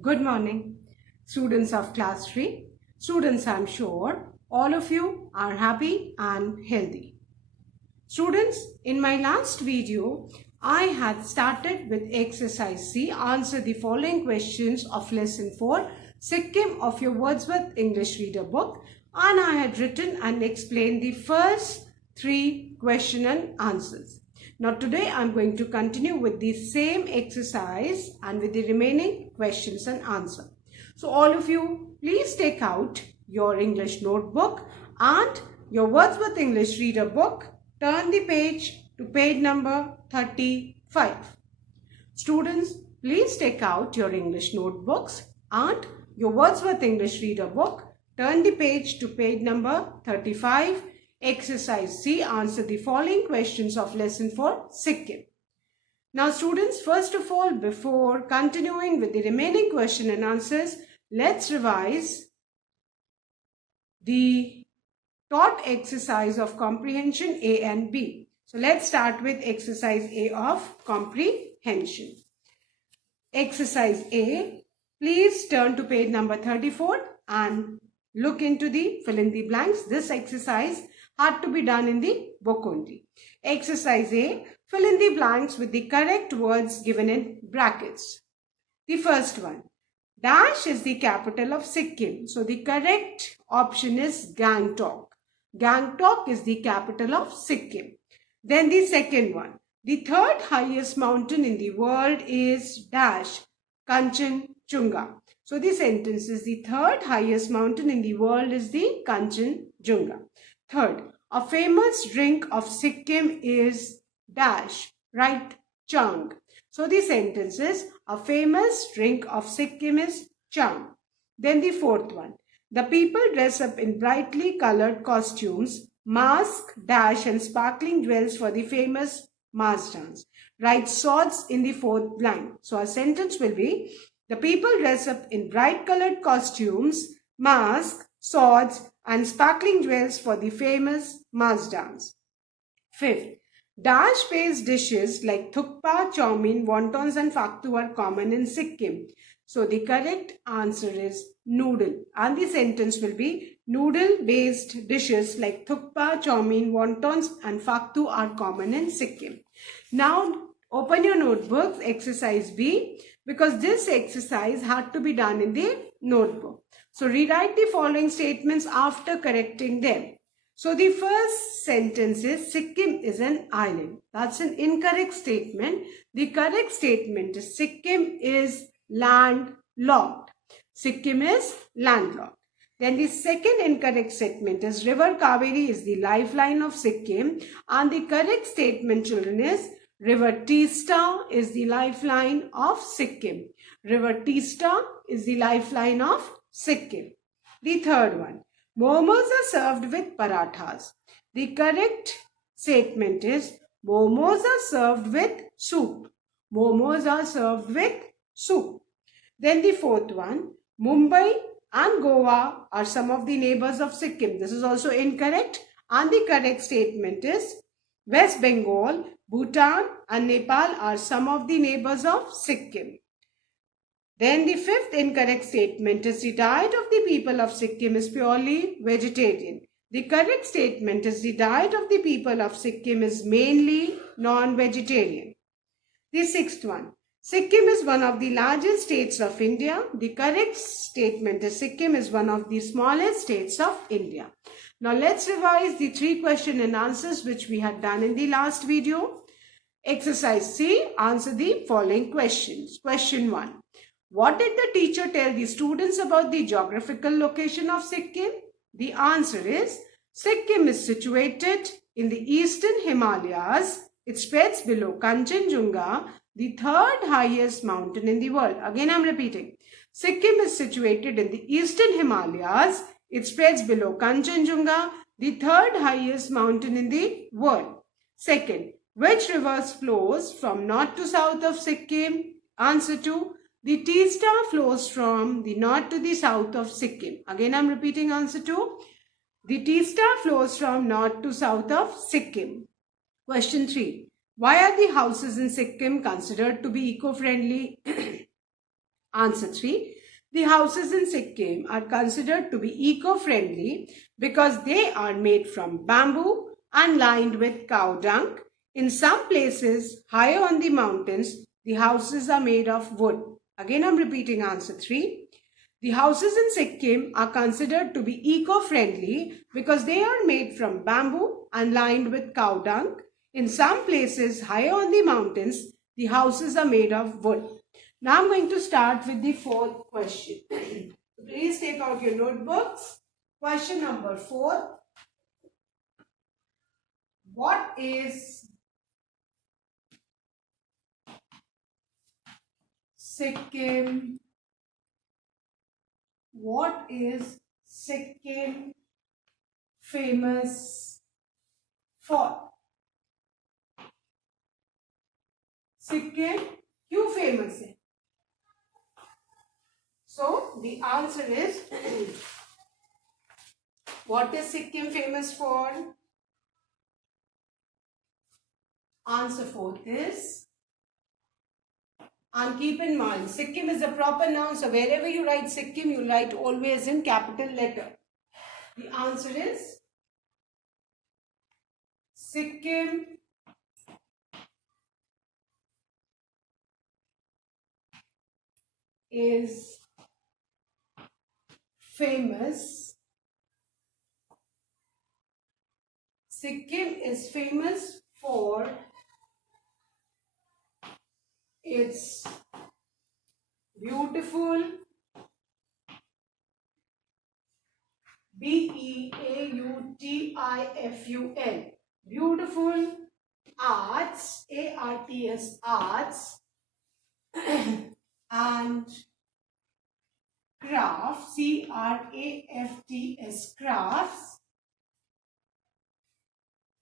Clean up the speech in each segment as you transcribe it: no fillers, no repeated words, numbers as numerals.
Good morning, students of class 3. Students, I'm sure all of you are happy and healthy. Students, in my last video, I had started with exercise C. Answer the following questions of lesson 4, Sikkim of your Wordsworth English Reader book, and I had written and explained the first 3 question and answers. Now today I'm going to continue with the same exercise and with the remaining questions and answer. So all of you, please take out your English notebook and your Wordsworth English Reader book. Turn the page to page number 35. Students, please take out your English notebooks and your Wordsworth English Reader book. Turn the page to page number 35. Exercise C. Answer the following questions of lesson 4, Sikkim. Now students, first of all, before continuing with the remaining question and answers, let's revise the taught exercise of comprehension A and B. So let's start with exercise A of comprehension. Exercise A, please turn to page number 34 and look into the fill in the blanks. This exercise had to be done in the book only. Exercise A, fill in the blanks with the correct words given in brackets. The first one, Dash is the capital of Sikkim. So the correct option is Gangtok. Gangtok is the capital of Sikkim. Then the second one, the third highest mountain in the world is Dash, Kanchenjunga. So the sentence is the third highest mountain in the world is the Kanchenjunga. Third, a famous drink of Sikkim is Dash, right? Chang. So the sentence is a famous drink of Sikkim is Chang. Then the fourth one, the people dress up in brightly colored costumes, mask, dash and sparkling jewels for the famous mass dance. Write swords in the fourth blank. So our sentence will be, the people dress up in bright colored costumes, mask, swords and sparkling jewels for the famous mass dance. Fifth, Dash-based dishes like thukpa, chow mein, wontons and faktu are common in Sikkim. So the correct answer is noodle. And the sentence will be, noodle-based dishes like thukpa, chow mein, wontons and faktu are common in Sikkim. Now open your notebooks, exercise B, because this exercise had to be done in the notebook. So rewrite the following statements after correcting them. So the first sentence is Sikkim is an island. That's an incorrect statement. The correct statement is Sikkim is landlocked. Sikkim is landlocked. Then the second incorrect statement is River Kaveri is the lifeline of Sikkim. And the correct statement, children, is River Teesta is the lifeline of Sikkim. River Teesta is the lifeline of Sikkim. The third one, momos are served with parathas. The correct statement is momos are served with soup. Momos are served with soup. Then the fourth one, Mumbai and Goa are some of the neighbors of Sikkim. This is also incorrect. And the correct statement is West Bengal, Bhutan and Nepal are some of the neighbors of Sikkim. Then the fifth incorrect statement is the diet of the people of Sikkim is purely vegetarian. The correct statement is the diet of the people of Sikkim is mainly non-vegetarian. The sixth one, Sikkim is one of the largest states of India. The correct statement is Sikkim is one of the smallest states of India. Now let's revise the 3 question and answers which we had done in the last video. Exercise C, answer the following questions. Question 1. What did the teacher tell the students about the geographical location of Sikkim? The answer is, Sikkim is situated in the eastern Himalayas. It spreads below Kanchenjunga, the third highest mountain in the world. Again, I'm repeating. Sikkim is situated in the eastern Himalayas. It spreads below Kanchenjunga, the third highest mountain in the world. Second, which rivers flows from north to south of Sikkim? Answer 2. The Teesta flows from the north to the south of Sikkim. Again, I'm repeating answer 2. The Teesta flows from north to south of Sikkim. Question 3. Why are the houses in Sikkim considered to be eco-friendly? Answer 3. The houses in Sikkim are considered to be eco-friendly because they are made from bamboo and lined with cow dung. In some places higher on the mountains, the houses are made of wood. Again, I'm repeating answer 3. The houses in Sikkim are considered to be eco-friendly because they are made from bamboo and lined with cow dung. In some places higher on the mountains, the houses are made of wood. Now I'm going to start with the fourth question. Please take out your notebooks. Question number 4. What is Sikkim? What is Sikkim famous for? Sikkim क्यों famous है? So the answer is what is Sikkim famous for? Answer 4 is, and keep in mind Sikkim is a proper noun, so wherever you write Sikkim you write always in capital letter. The answer is Sikkim is famous. Sikkim is famous for its beautiful beautiful beautiful arts, arts, arts and crafts, crafts, crafts,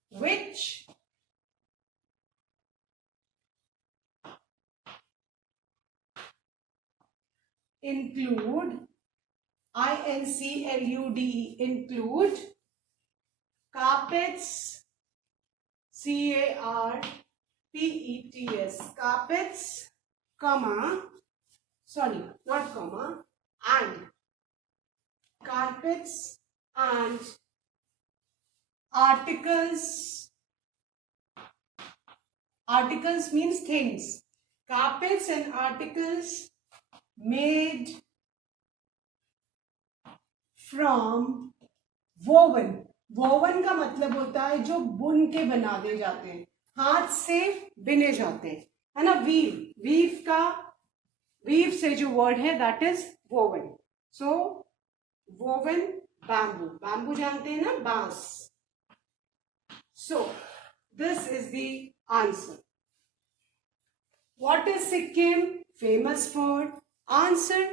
which include include carpets, carpets, carpets, comma, sorry, not comma, and carpets and articles. Articles means things. Carpets and articles made from woven. woven का मतलब होता है जो बुन के बना दे जाते हैं, हाथ से बिने जाते हैं, है ना. वीव से जो वर्ड है that is woven. So woven bamboo. bamboo जानते हैं ना, बांस. So this is the answer. What is Sikkim famous for? Answer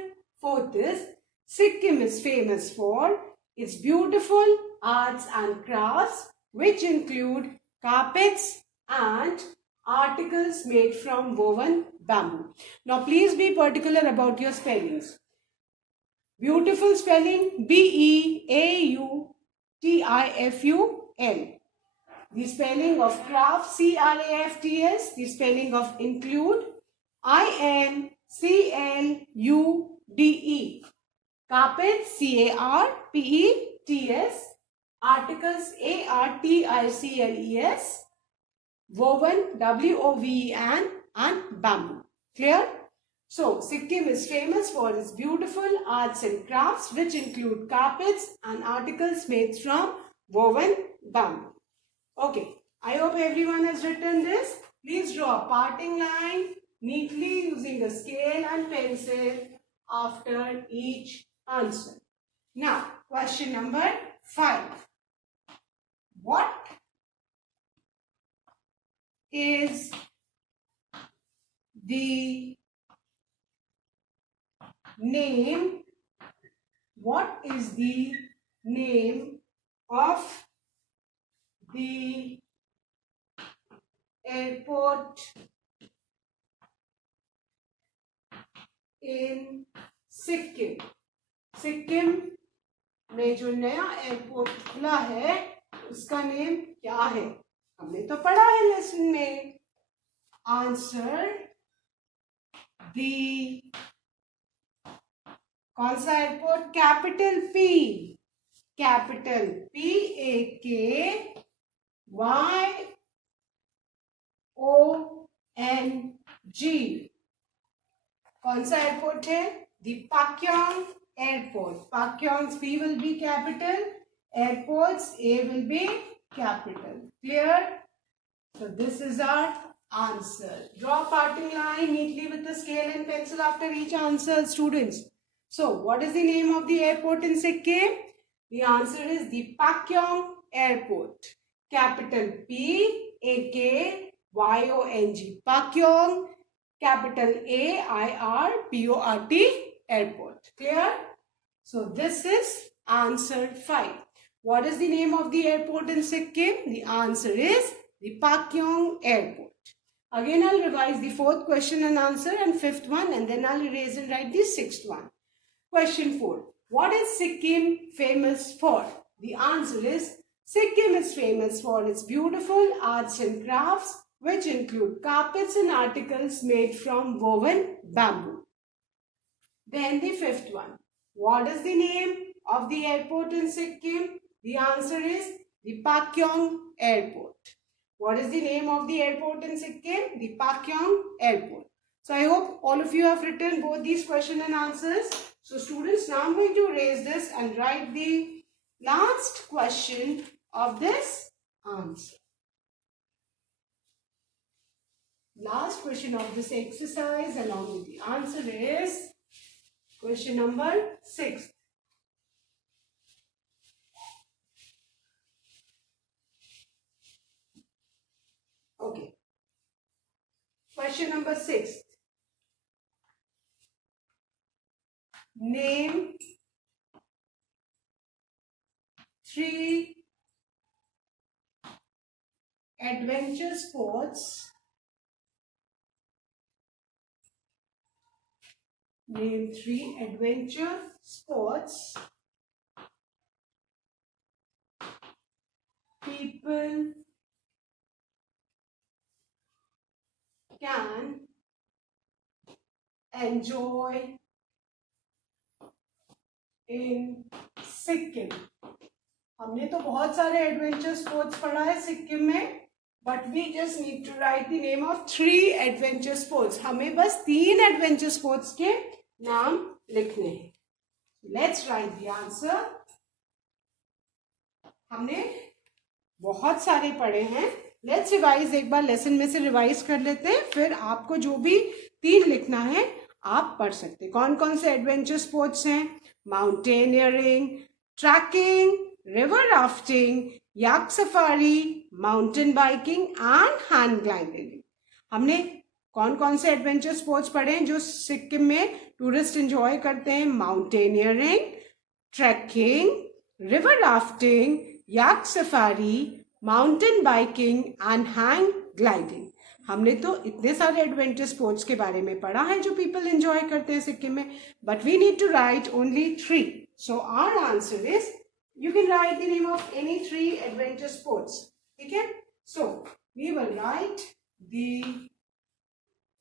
4th is Sikkim is famous for its beautiful arts and crafts, which include carpets and articles made from woven bamboo. Now please be particular about your spellings. Beautiful spelling Beautiful. The spelling of crafts crafts. The spelling of include include. Carpets carpets. Articles articles. Woven woven and bamboo. Clear? So Sikkim is famous for its beautiful arts and crafts, which include carpets and articles made from woven bamboo. Okay, I hope everyone has written this. Please draw a parting line neatly using a scale and pencil after each answer. Now, question number 5. What is the name? What is the name of the airport in Sikkim? Sikkim में जो नया airport खुला है उसका name क्या है? हमने तो पढ़ा है लेसन में. आंसर, the कौन सा airport? Capital P, capital PAKYONG। कौन सा एयरपोर्ट है? The Pakyong airport. Pakyong P will be capital, airports A will be capital. Clear? So this is our answer. Draw parting line neatly with the scale and pencil after each answer, students. So what is the name of the airport in Sikkim? The answer is the Pakyong Airport. Capital PAKYONG. Pakyong. Capital AIRPORT Airport. Clear? So this is answer 5. What is the name of the airport in Sikkim? The answer is the Pakyong Airport. Again, I'll revise the 4th question and answer and 5th one, and then I'll erase and write the 6th one. Question 4. What is Sikkim famous for? The answer is Sikkim is famous for its beautiful arts and crafts, which include carpets and articles made from woven bamboo. Then the 5th one. What is the name of the airport in Sikkim? The answer is the Pakyong Airport. What is the name of the airport in Sikkim? The Pakyong Airport. So I hope all of you have written both these questions and answers. So students, now I'm going to erase this and write the last question of this answer. Last question of this exercise along with the answer is question number 6. Okay. Question number 6. Name 3 adventure sports. Name 3 adventure sports people can enjoy in Sikkim. हमने तो बहुत सारे adventure sports पढ़ा है सिक्किम में, but we just need to write the name of 3 adventure sports. हमें बस 3 adventure sports के नाम लिखने हैं. Let's write the answer. हमने बहुत सारे पढ़े हैं. Let's revise. एक बार लेसन में से रिवाइज कर लेते हैं, फिर आपको जो भी 3 लिखना है आप पढ़ सकते हैं. कौन कौन से एडवेंचर स्पोर्ट्स हैं? Mountaineering, trekking, river rafting, yak safari, mountain biking and hang gliding. हमने कौन कौन से एडवेंचर स्पोर्ट्स पढ़े हैं जो सिक्किम में टूरिस्ट एंजॉय करते हैं? Mountaineering, trekking, river rafting, yak safari, mountain biking and hang gliding. हमने तो इतने सारे एडवेंचर स्पोर्ट्स के बारे में पढ़ा है जो पीपल एंजॉय करते हैं सिक्किम में, but we need to write only 3. So our answer is, you can write the name of any 3 adventure sports. Okay? So, we will write the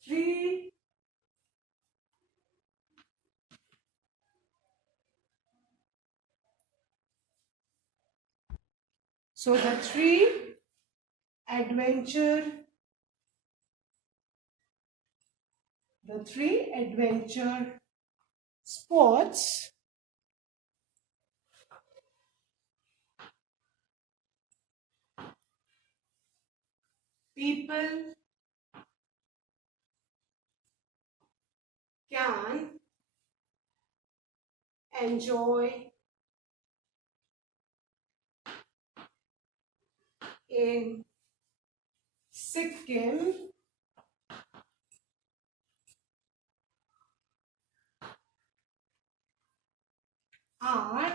3 adventure sports people can enjoy in Sikkim are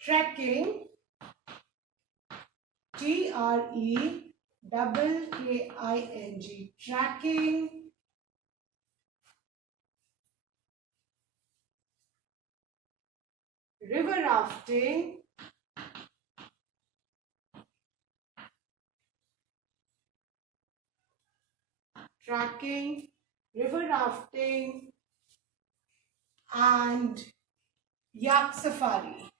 trekking, TREKKING, trekking, river rafting, trekking, river rafting, and yak safari.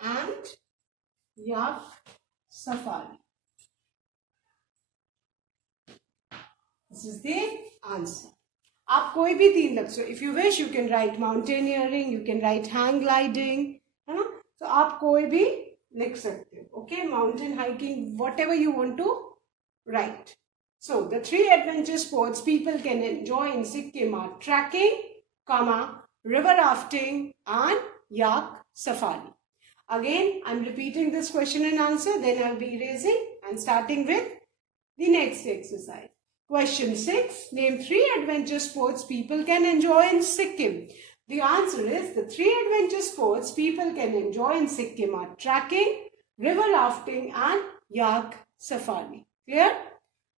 And yak safari. This is the answer. आप कोई भी तीन लग सो. If you wish, you can write mountaineering, you can write hang gliding, है ना? So आप कोई भी लिख सकते हो. Okay, mountain hiking, whatever you want to write. So the three adventure sports people can enjoy in Sikkim are trekking, river rafting, and yak safari. Again, I'm repeating this question and answer. Then I'll be erasing and starting with the next exercise. Question 6. Name 3 adventure sports people can enjoy in Sikkim. The answer is the 3 adventure sports people can enjoy in Sikkim are trekking, river rafting, and yak safari. Clear?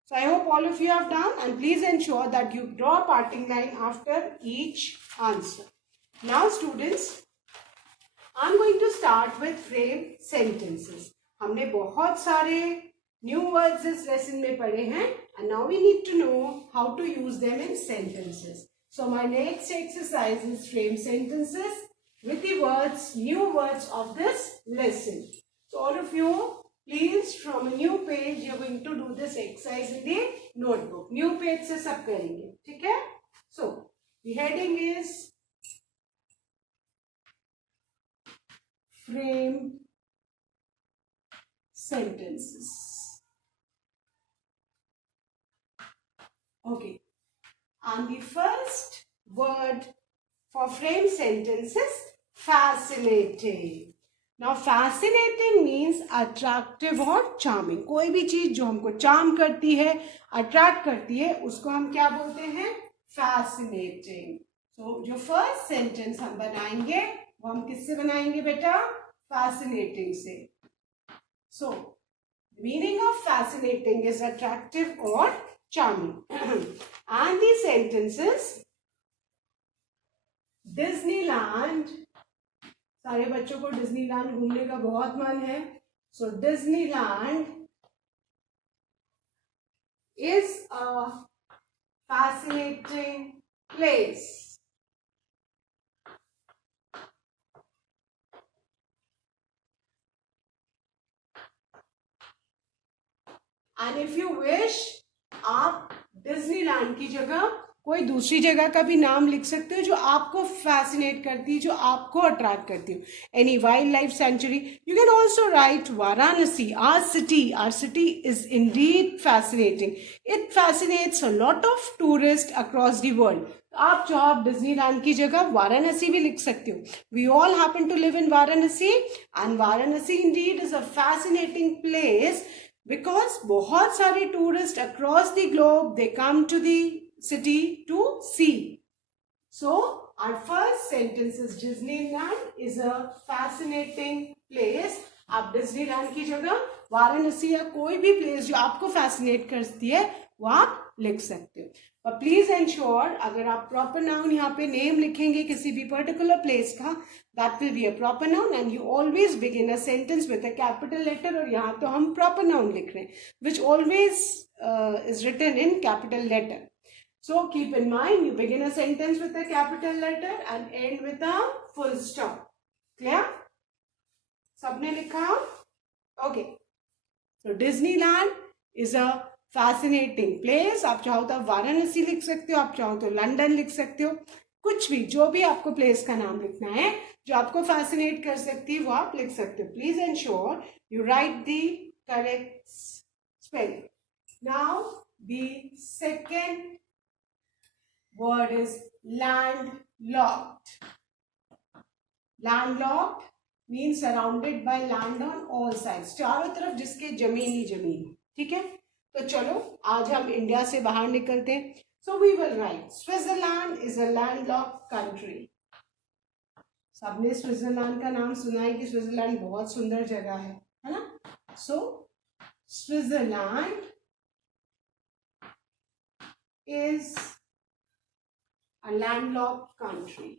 So I hope all of you have done, and please ensure that you draw a parting line after each answer. Now students, I'm going to start with frame sentences. हमने बहुत सारे new words इस lesson में पढ़े हैं, and now we need to know how to use them in sentences. So my next exercise is frame sentences with the words, new words of this lesson. So all of you, please from a new page, you're going to do this exercise in the notebook. New page से सब करेंगे, ठीक है? So the heading is frame sentences. Okay. And the first word for frame sentence is fascinating. Now fascinating means attractive or charming. कोई भी चीज जो हमको charm करती है, attract करती है, उसको हम क्या बोलते हैं? Fascinating. So जो first sentence हम बनाएंगे वो हम किससे बनाएंगे बेटा? Fascinating से. So the meaning of fascinating is attractive or charming. And the sentences Disneyland. सारे बच्चों को डिज्नीलैंड घूमने का बहुत मन है. So Disneyland is a fascinating place. And if you wish, आप डिज्नीलैंड की जगह कोई दूसरी जगह का भी नाम लिख सकते हो जो आपको फैसिनेट करती है, जो आपको अट्रैक्ट करती हो. Any wildlife sanctuary. You can also write Varanasi. Our city is indeed fascinating. It fascinates a lot of tourist across the world. आप चाहो आप डिज्नीलैंड की जगह वाराणसी भी लिख सकते हो. We all happen to live in Varanasi, and Varanasi indeed is a fascinating place because बहुत सारे tourists across the globe, they come to the city to see. So our first sentence is Disneyland is a fascinating place. आप Disneyland की जगह वाराणसी या कोई भी place जो आपको फैसिनेट करती है वो आप लिख सकते हो. और प्लीज एंश्योर अगर आप प्रॉपर नाउन यहाँ पे नेम लिखेंगे किसी भी पर्टिकुलर प्लेस का, that will be a proper noun, and you always begin a sentence with a capital letter. और यहाँ तो हम प्रॉपर नाउन लिख रहे हैं which always is written in capital letter. So keep in mind, you begin a sentence with a capital letter and end with a full stop. Clear? सबने लिखा? Okay. So Disneyland is a fascinating place. आप चाहो तो वाराणसी लिख सकते हो, आप चाहो तो लंदन लिख सकते हो, कुछ भी, जो भी आपको प्लेस का नाम लिखना है जो आपको फैसिनेट कर सकती है वो आप लिख सकते हो. Please ensure you right the correct spelling. Now the second word is landlocked. Landlocked means surrounded by land on all sides. चारों तरफ जिसके जमीन ही जमीन. ठीक है, तो चलो आज हम इंडिया से बाहर निकलते हैं. So we will write Switzerland is a landlocked country. सबने स्विट्जरलैंड का नाम सुना है कि स्विट्जरलैंड बहुत सुंदर जगह है ना? So Switzerland is a landlocked country.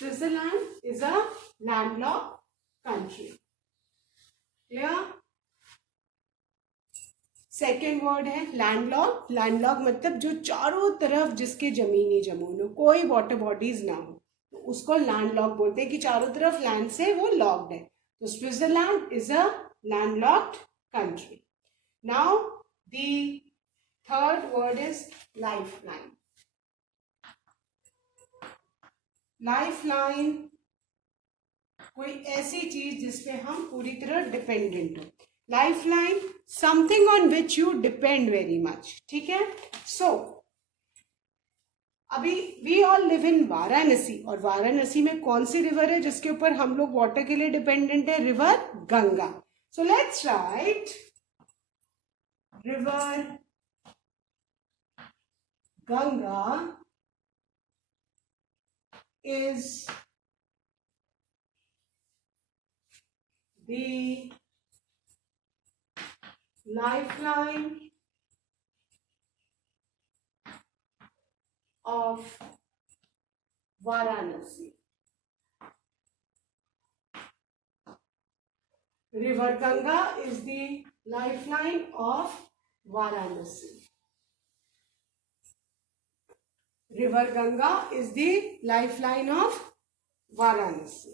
Switzerland is a landlocked country. Clear? Second word है लैंडलॉक. लैंडलॉक मतलब जो चारों तरफ जिसके जमीनी जमून हो, कोई वाटर बॉडीज ना हो, तो उसको लैंडलॉक बोलते हैं कि चारों तरफ लैंड से वो लॉक्ड है. तो Switzerland is a landlocked country. Now the third word is lifeline. Lifeline कोई ऐसी चीज जिसपे हम पूरी तरह डिपेंडेंट हो. Lifeline something on which you depend very much. ठीक है. सो अभी we all live in Varanasi, और वाराणसी में कौन सी रिवर है जिसके ऊपर हम लोग वाटर के लिए डिपेंडेंट है? River Ganga. So let's write river Ganga is the lifeline of Varanasi. River Ganga is the lifeline of Varanasi. River Ganga is the lifeline of Varanasi.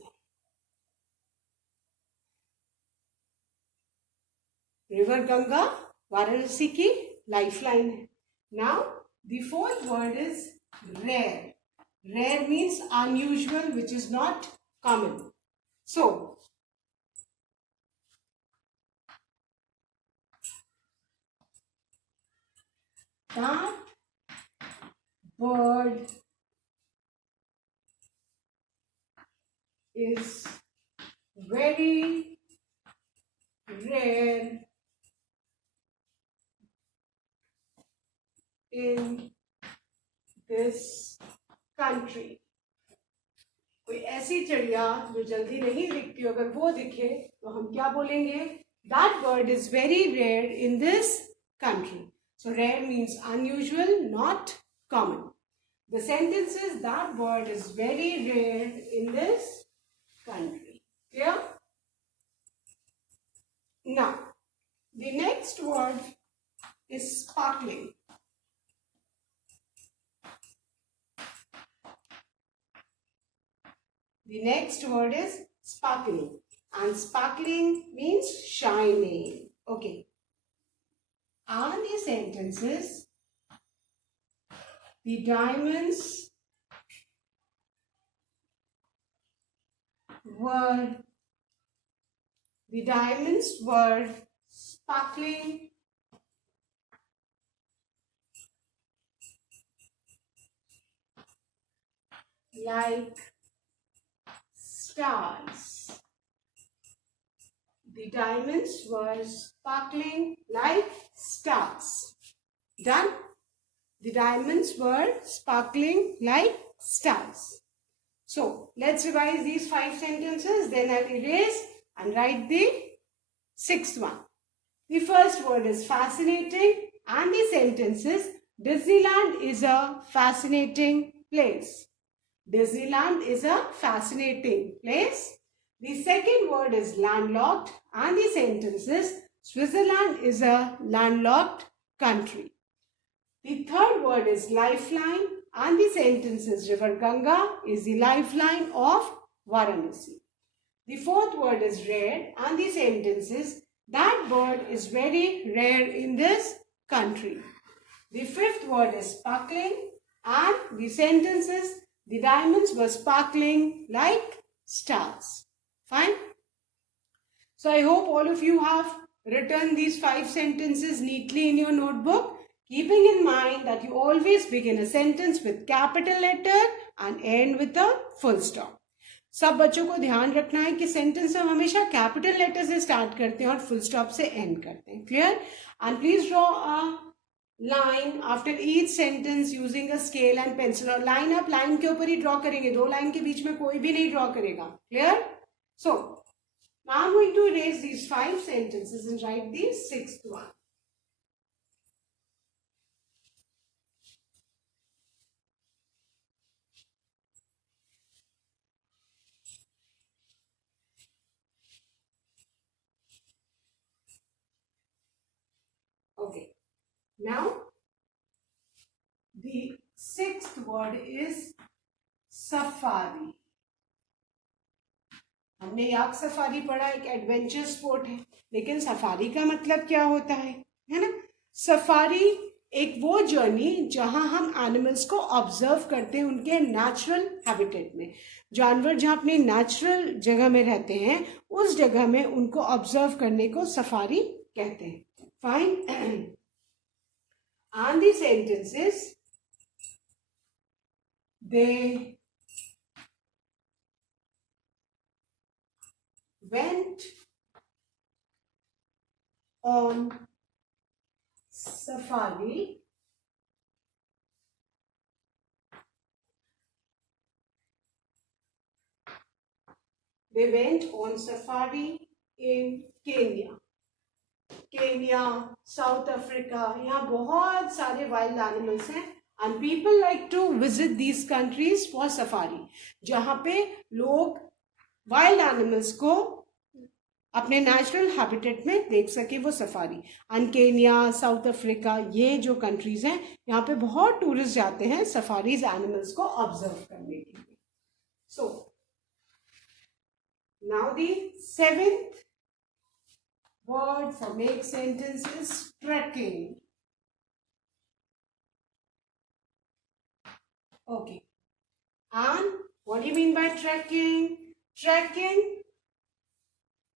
River Ganga Varanasi की लाइफलाइन है. Now the fourth word is rare. Rare means unusual, which is not common. So that bird is very rare in this country. कोई ऐसी चिड़िया जो जल्दी नहीं दिखती, अगर वो दिखे तो हम क्या बोलेंगे? That bird is very rare in this country. So rare means unusual, not common. The sentence is that bird is very rare in this country. Clear? Now, the next word is sparkling. The next word is sparkling, and sparkling means shining. Okay. Are the sentences the diamonds were sparkling like stars. The diamonds were sparkling like stars. Done? The diamonds were sparkling like stars. So, let's revise these 5 sentences, then I'll erase and write the 6th one. The first word is fascinating, and the sentence is Disneyland is a fascinating place. Disneyland is a fascinating place. The second word is landlocked, and the sentence is Switzerland is a landlocked country. The third word is lifeline, and the sentence is River Ganga is the lifeline of Varanasi. The fourth word is rare, and the sentence is that bird is very rare in this country. The fifth word is sparkling, and the sentence is the diamonds were sparkling like stars. Fine? So I hope all of you have written these 5 sentences neatly in your notebook, keeping in mind that you always begin a sentence with capital letter and end with a full stop. सब बच्चों को ध्यान रखना है कि sentence हम हमेशा capital letter से स्टार्ट करते हैं और फुल स्टॉप से एंड करते हैं. Clear? And please draw a line after each sentence using a scale and pencil. और लाइन आप लाइन के ऊपर ही ड्रॉ करेंगे, 2 लाइन के बीच में कोई भी नहीं ड्रॉ करेगा. Clear? So now I am going to erase these 5 sentences and write the 6th one. Now the sixth word is safari. हमने याक सफारी पढ़ा, एक एडवेंचर स्पोर्ट है, लेकिन सफारी का मतलब क्या होता है ना? सफारी एक वो जर्नी जहां हम एनिमल्स को ऑब्जर्व करते हैं उनके नेचुरल हैबिटेट में. जानवर जहां अपनी नेचुरल जगह में रहते हैं उस जगह में उनको ऑब्जर्व करने को सफारी कहते हैं. Fine. And the sentences, they went on safari in Kenya. Kenya, South Africa, यहाँ बहुत सारे वाइल्ड एनिमल्स हैं and people like to visit these countries for safari, जहाँ पे लोग वाइल्ड एनिमल्स को अपने नेचुरल हैबिटेट में देख सके, वो safari. And Kenya, South Africa, ये जो कंट्रीज हैं यहाँ पे बहुत टूरिस्ट जाते हैं सफारीज एनिमल्स को ऑब्जर्व करने के लिए. So now the seventh word for make sentence is trekking. Okay. And what do you mean by trekking? Trekking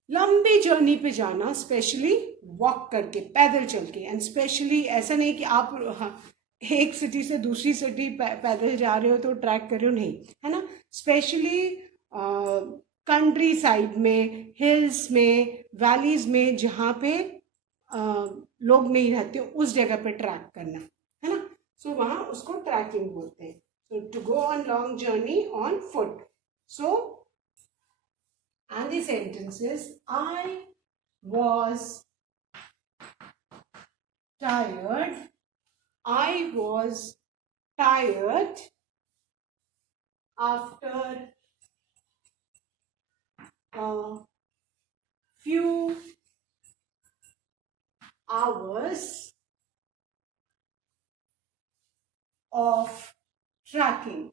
लंबी जर्नी पे जाना, स्पेशली वॉक करके, पैदल चल के. एंड स्पेशली ऐसा नहीं कि आप एक सिटी से दूसरी सिटी पैदल जा रहे हो तो ट्रैक कर रहे हो, नहीं, है ना. स्पेशली कंट्री साइड में, हिल्स में, वैलीज में, जहाँ पे लोग नहीं रहते उस जगह पे ट्रैक करना, है ना. सो वहाँ उसको ट्रैकिंग बोलते हैं. So to go on long journey on foot. So end the sentence is I was tired. I was tired after a few hours of tracking.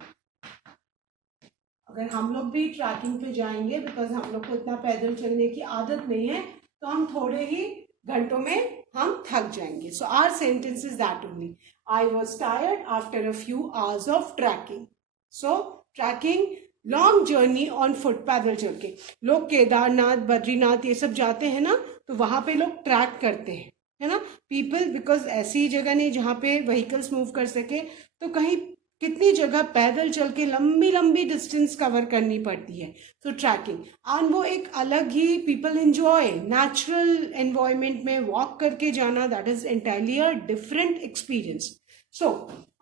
अगर हम लोग भी ट्रैकिंग पे जाएंगे, बिकॉज हम लोग को इतना पैदल चलने की आदत नहीं है, तो हम थोड़े ही घंटों में हम थक जाएंगे. So our sentence is that only. I was tired after a few hours of trekking. So trekking, long journey on foot, पैदल चल के. लोग केदारनाथ, बद्रीनाथ ये सब जाते हैं ना, तो वहाँ पे लोग ट्रैक करते हैं, है ना. पीपल, बिकॉज ऐसी जगह नहीं जहाँ पे व्हीकल्स मूव कर सके, तो कहीं कितनी जगह पैदल चल के लंबी लंबी डिस्टेंस कवर करनी पड़ती है. तो ट्रैकिंग, और वो एक अलग ही, पीपल एंजॉय नेचुरल एनवायरमेंट में वॉक करके जाना, that is entirely a different experience. So,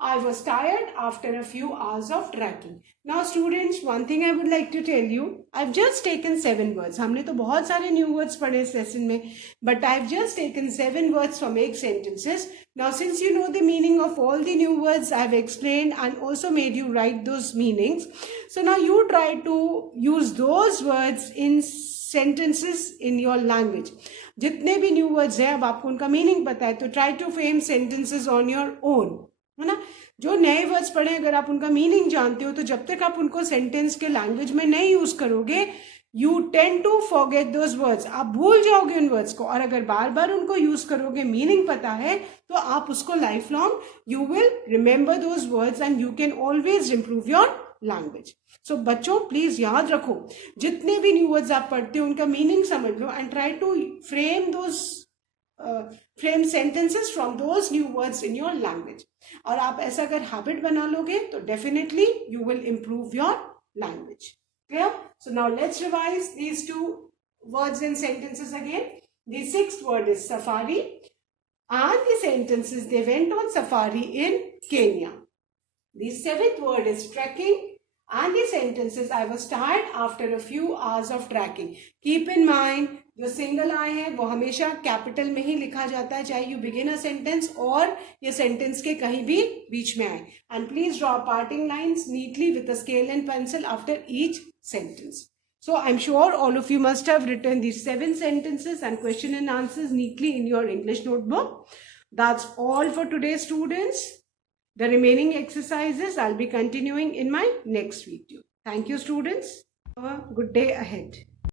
I was tired after a few hours of trekking. Now students, one thing I would like to tell you, I've just taken 7 words. हमने तो बहुत सारे new words पढ़े इस session में, but I've just taken 7 words for make sentences. Now since you know the meaning of all the new words I've explained and also made you write those meanings, so now you try to use those words in sentences in your language. जितने भी new words हैं, अब आपको उनका meaning पता है, तो try to frame sentences on your own, है ना. जो नए वर्ड्स पढ़े, अगर आप उनका मीनिंग जानते हो, तो जब तक आप उनको सेंटेंस के लैंग्वेज में नहीं यूज करोगे, you tend to forget those words. आप भूल जाओगे उन वर्ड्स को. और अगर बार बार उनको यूज करोगे, मीनिंग पता है, तो आप उसको life long you will remember those words and you can always improve your language. So बच्चों, प्लीज याद रखो, जितने भी न्यू वर्ड्स आप पढ़ते हो उनका मीनिंग समझ लो and try to frame sentences from those new words in your language. और आप ऐसा अगर हैबिट बना लोगे तो definitely you will improve your language. Clear? So now let's revise these 2 words and sentences again. The 6th word is safari, and the sentences, they went on safari in Kenya. The 7th word is trekking, and the sentences, I was tired after a few hours of trekking. Keep in mind, जो single I है वो हमेशा capital में ही लिखा जाता है, चाहे you begin a sentence और ये सेंटेंस के कहीं भी बीच में आए. And please draw parting lines neatly with a scale and pencil after each sentence. So I'm sure all of you must have written these 7 sentences and question and answers neatly in your English notebook. That's all for today, students. The remaining exercises I'll be continuing in my next video. Thank you, students. Have a good day ahead.